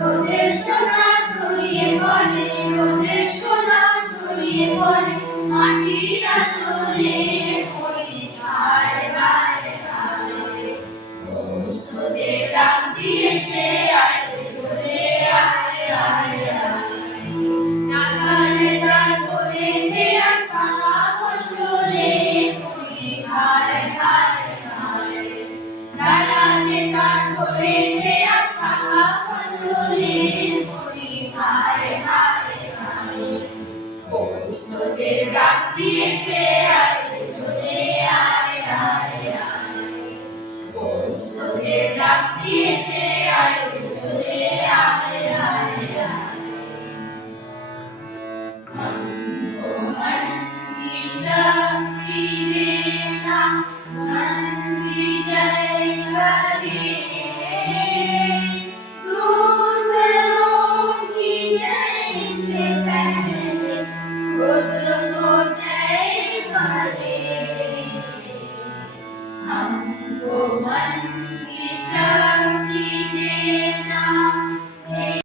রোদের সোনা ছড়িয়ে পড়ে, রোদের সোনা ছড়িয়ে পড়ে মাটির আঁচলে। ওই হায় হায় হায়, পৌষ তোদের ডাক দিয়েছে, আয় রে চলে আয় আয় আয়। নানা যে গান করেছে আজ ভাঙা ফসলে। ওই হায় হায় হায়, নানা যে গান করেছে আজ ভাঙা ফসলে। ওই হায় হায় হায়, পৌষ তোদের ডাক দিয়েছে, আয় রে চলে আয় আয় আয়। পৌষ তোদের ডাক দিয়েছে, আয় রে চলে আয় আয় আয়। हमको मन की शक्ति देना, मन विजय करे, दूसरों की जय से पहले खुद को जय करे। हमको मन की शक्ति